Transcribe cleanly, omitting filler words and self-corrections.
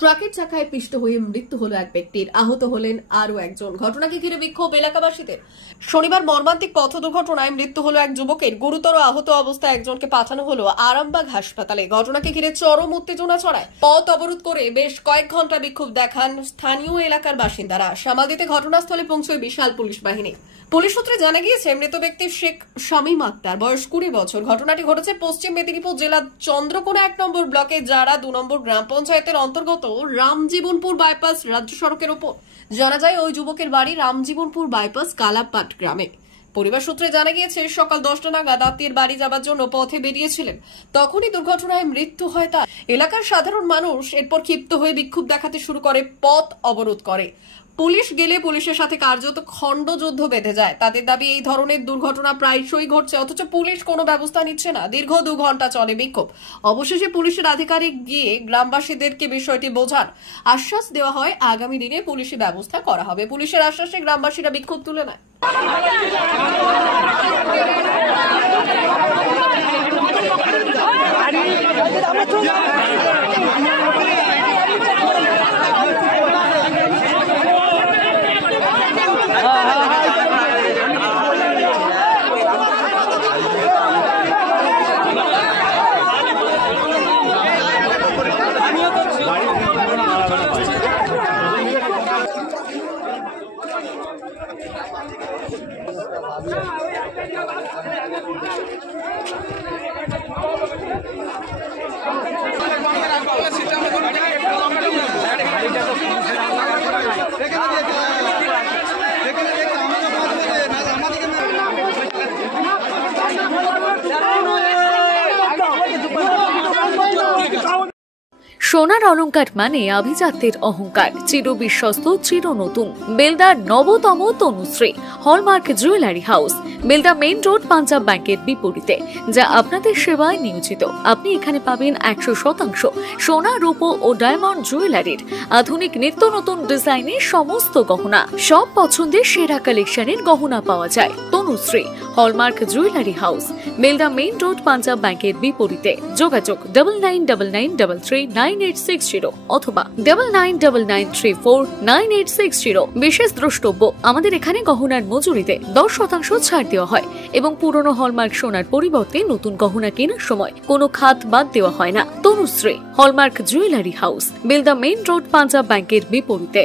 ট্রাকের চাকায় পিষ্ট হয়ে মৃত্যু হলো এক ব্যক্তির, আহত হলেন আরো একজন। ঘটনাকে ঘিরে বিক্ষোভ এলাকাবাসীদের। শনিবার মর্মান্তিক পথ দুর্ঘটনায় মৃত্যু হলো এক যুবকের। গুরুতর আহত অবস্থায় একজনকে পাঠানো হলো আরামবাগ হাসপাতালে। ঘটনাকে ঘিরে চরম উত্তেজনা ছড়ায়। পথ অবরোধ করে বেশ কয়েক ঘন্টা বিক্ষোভ দেখান স্থানীয় এলাকার বাসিন্দারা। সামাল দিতে ঘটনাস্থলে পৌঁছয় বিশাল পুলিশ বাহিনী। পুলিশ সূত্রে জানা গিয়েছে, মৃত ব্যক্তি শেখ শামীম আক্তার, বয়স 20 বছর। ঘটনাটি ঘটেছে পশ্চিম মেদিনীপুর জেলার চন্দ্রকোনা 1 নম্বর ব্লকে যারা 2 নম্বর গ্রাম পঞ্চায়েতের অন্তর্গত রামজীবনপুর বাইপাস রাজ্য সড়কের ওপর। জানা যায়, ওই যুবকের বাড়ি রামজীবনপুর বাইপাস কালাপাট গ্রামে। পরিবার সূত্রে জানা গিয়েছে, সকাল 10টা নাগাদ আত্মীয়ের বাড়ি যাবার জন্য পথে বেরিয়েছিলেন, তখনই দুর্ঘটনায় মৃত্যু হয় তার। এলাকার সাধারণ মানুষ এরপর ক্ষিপ্ত হয়ে বিক্ষোভ দেখাতে শুরু করে, পথ অবরোধ করে। পুলিশ গেলে পুলিশের সাথে কার্যত খণ্ডযুদ্ধ বেঁধে যায়। তাদের দাবি, এই ধরনের দুর্ঘটনা প্রায়শই ঘটছে, অথচ পুলিশ কোনো ব্যবস্থা নিচ্ছে না। দীর্ঘ 2 ঘন্টা চলে বিক্ষোভ। অবশেষে পুলিশের আধিকারিক গিয়ে গ্রামবাসীদেরকে বিষয়টি বোঝান। আশ্বাস দেওয়া হয়, আগামী দিনে পুলিশি ব্যবস্থা করা হবে। পুলিশের আশ্বাসে গ্রামবাসীরা বিক্ষোভ তুলে নেয়। সোনার অলংকার মানে আভিজাত্যের অহংকার, চির বিশ্বস্ত, চির নতুন। বেলদার নবতম Tanushree hallmark jewellery house, Belda main road, Punjab ব্যাংকের বিপরীতে, যা আপনাদের সেবায় নিয়োজিত। আপনি এখানে পাবেন 100% সোনা, রূপো ও ডায়মন্ড জুয়েলারির আধুনিক নিত্য নতুন ডিজাইনের সমস্ত গহনা। সব পছন্দের সেরা কালেকশনের গহনা পাওয়া যায়। Tanushree hallmark jewellery house, Belda main road, Punjab ব্যাংকের বিপরীতে। যোগাযোগ 9999399860 অথবা 9999349860। বিশেষ দ্রষ্টব্য, আমাদের এখানে গহনার মজুরিতে 10% ছাড় দেওয়া হয় এবং পুরনো হলমার্ক সোনার পরিবর্তে নতুন গহনা কেনার সময় কোনো খাত বাদ দেওয়া হয় না। Tanushree hallmark jewellery house, Belda main road, Punjab ব্যাংকের বিপরীতে।